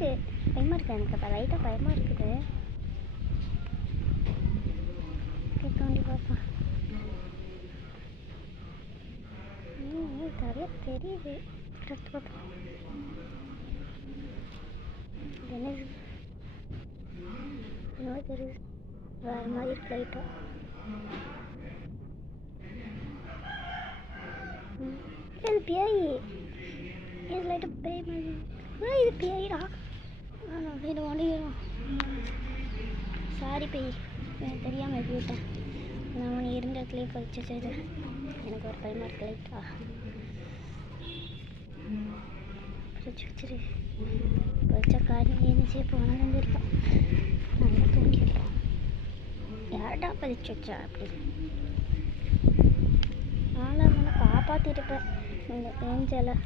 பயமாக இருக்குது எனக்கு. இப்போ லைட்டாக பயமாக இருக்குது. தோண்டி பார்ப்போம். நிறைய தெரியுது. எடுத்து பார்ப்போம். என்ன என்னவோ தெரியுது. வேறு மாதிரி இருக்கு லைட்டாக. இது பேய். இது லைட்டாக பேய் மாதிரி. இது பேய்டா. இது ஒடிடும். சாரி பேய், எனக்கு தெரியாமல் போயிட்டேன். நான் உன்னை இருந்த இடத்துலேயே பறிச்சு செய்து. எனக்கு ஒரு பயமாக இருக்கு லைட்டா. பறிச்சு வச்சிரு. பறிச்சா காரியம் ஏனிச்சே போனாலும் இருக்கான். நல்லா தூங்கிட்டோம். யார்டா பறிச்சு வச்சா அப்படி? நானும் அவனை காப்பாற்றிருப்பேன் இந்த ஏஞ்சலை.